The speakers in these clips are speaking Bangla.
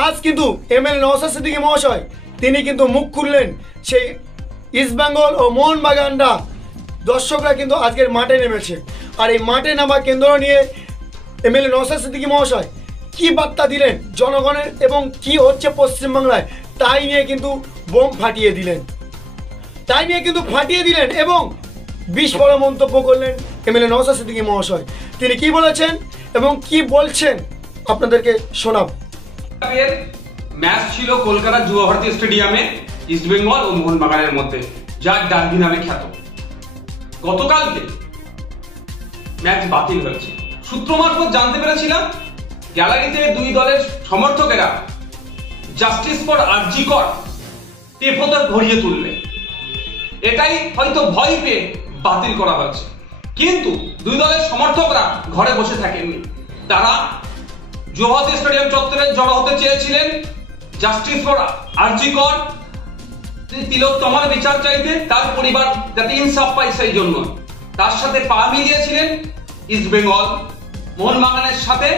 আজ কিন্তু এমএলএ নওশাদ সিদ্দিকী মহাশয় তিনি কিন্তু মুখ খুললেন। সেই ইস্টবেঙ্গল ও মোহনবাগানরা দর্শকরা কিন্তু আজকের মাঠে নেমেছে। আর এই মাঠে নামা কেন্দ্র নিয়ে এমএলএ নওশাদ সিদ্দিকী মহাশয় কী বার্তা দিলেন জনগণের এবং কি হচ্ছে পশ্চিমবাংলায় তাই নিয়ে কিন্তু বোম ফাটিয়ে দিলেন এবং বিস্ফোরক মন্তব্য করলেন এমএলএ নওশাদ সিদ্দিকী মহাশয়। তিনি কি বলেছেন এবং কি বলছেন আপনাদেরকে শোনাব। ম্যাচ ছিল কলকাতা যুব ভারতী স্টেডিয়ামে ইস্টবেঙ্গল ও মোহনবাগানের মধ্যে, যার ডার্বি নামে খ্যাত। গতকালকে ম্যাচ বাতিল হয়েছে। সূত্র মারফত জানতে পেরেছিলাম গ্যালারিতে দুই দলের সমর্থকেরা জাস্টিস ফর আরজি কর টেপোতে ভরিয়ে তুলবে, এটাই হয়তো ভয় পেয়ে বাতিল করা হয়েছে। কিন্তু দুই দলের সমর্থকরা ঘরে বসে থাকেননি, তারা যুব ভারতী স্টেডিয়াম চত্বরে জড়ো হতে চেয়েছিলেন জাস্টিস ফর আরজি কর, তিলোত্তমার বিচার চাইতে, তার পরিবার যাতে ইনসাফ পায় সেই জন্য। তার সাথে পা মিলিয়েছিলেন ইস্টবেঙ্গল, মোহনবাগানের সাথে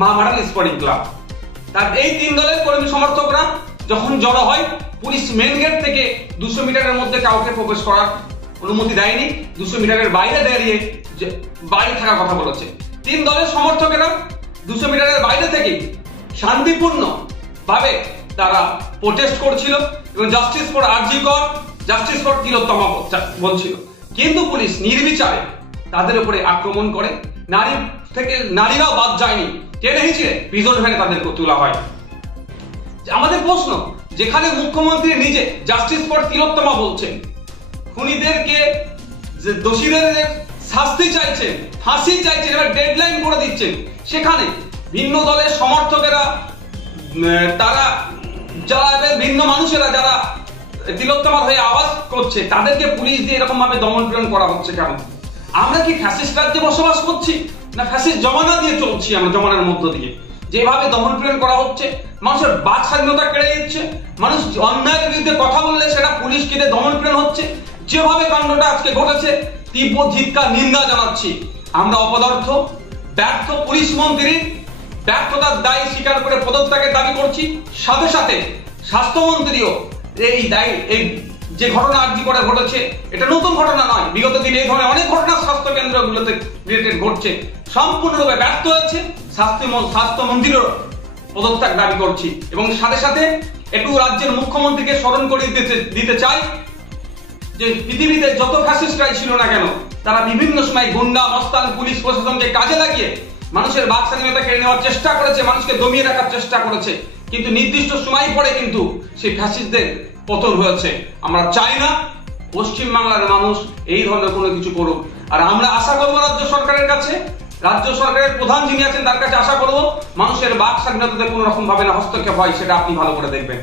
মহামারান স্পোর্টিং ক্লাব। তার এই তিন দলের কর্মী সমর্থকরা যখন জড়ো হয়, পুলিশ মেন গেট থেকে 200 মিটারের মধ্যে কাউকে প্রবেশ করার অনুমতি দেয়নি, 200 মিটারের বাইরে দাঁড়িয়ে বাইরে থাকার কথা বলেছে। তিন দলের সমর্থকেরা 200 মিটারের বাইরে থেকে শান্তিপূর্ণ ভাবে তারা প্রোটেস্ট করছিল এবং জাস্টিস ফর আরজি কর, জাস্টিস ফর তিলোত্তমা বলছিল। কিন্তু পুলিশ নির্বিচারে তাদের উপরে আক্রমণ করে। নারীরাও বাদ যায়নি, টেনে হিঁচড়ে প্রিজন ভ্যানে তাদেরকে তোলা হয়। আমাদের প্রশ্ন, যেখানে মুখ্যমন্ত্রী নিজে জাস্টিস ফর তিলোত্তমা বলছেন, খুনিদেরকে দোষীদের শাস্তি চাইছেন, ফাঁসি চাইছেন, এবার ডেডলাইন করে দিচ্ছেন, সেখানে ভিন্ন দলের সমর্থকেরা তারা যারা ভিন্ন মানুষেরা যারা তিলোত্তমার হয়ে আওয়াজ করছে তাদেরকে পুলিশ দিয়ে এরকম ভাবে দমন পীড়ন করা হচ্ছে কেন? আমরা কি ফ্যাসিস্ট রাজ্যে বসবাস করছি, না ফ্যাসিস্ট জমানা দিয়ে চলছি? আমরা জমানার মধ্য দিয়ে যেভাবে দমন পীড়ন করা হচ্ছে, মানুষের বাক স্বাধীনতা কেড়ে দিচ্ছে, মানুষ অন্যায়ের বিরুদ্ধে কথা বললে সেটা পুলিশকে দিয়ে দমন পীড়ন হচ্ছে, যেভাবে কাণ্ডটা আজকে ঘটেছে তীব্র ধিক্কার নিন্দা জানাচ্ছি। আমরা অপদার্থ ব্যর্থ পুলিশ মন্ত্রীর ব্যর্থতার দায় স্বীকার করে পদত্যাগের দাবি করছি। সাথে সাথে স্বাস্থ্যমন্ত্রীও এই দায়, এই যে ঘটনা আরজি করে ঘটেছে এটা নতুন ঘটনা নয়, বিগত দিনে এই ধরনের অনেক ঘটনা স্বাস্থ্য কেন্দ্রগুলোতে রিলেটেড ঘটছে, সম্পূর্ণরূপে ব্যর্থ হয়েছে। স্বাস্থ্যমন্ত্রীরও পদত্যাগ দাবি করছি এবং সাথে সাথে একটু রাজ্যের মুখ্যমন্ত্রীকে স্মরণ করিয়ে দিতে চাই যে পৃথিবীতে যত ফ্যাসিস্টরাই ছিল না কেন, তারা বিভিন্ন সময় গুন্ডা মস্তান পুলিশ প্রশাসনকে কাজে লাগিয়ে মানুষের বাক স্বাধীনতা কেড়ে নেওয়ার চেষ্টা করেছে, মানুষকে দমিয়ে রাখার চেষ্টা করেছে, কিন্তু নির্দিষ্ট সময় পরে কিন্তু সেই ফ্যাসিস্টদের পতন হয়েছে। আমরা চাই না পশ্চিম বাংলার মানুষ এই ধরনের কোনো কিছু করুক। আর আমরা আশা করবো রাজ্য সরকারের কাছে, রাজ্য সরকারের প্রধান যিনি আছেন তার কাছে আশা করবো মানুষের বাক স্বাধীনতাতে কোনো রকম ভাবে না হস্তক্ষেপ হয়, সেটা আপনি ভালো করে দেখবেন।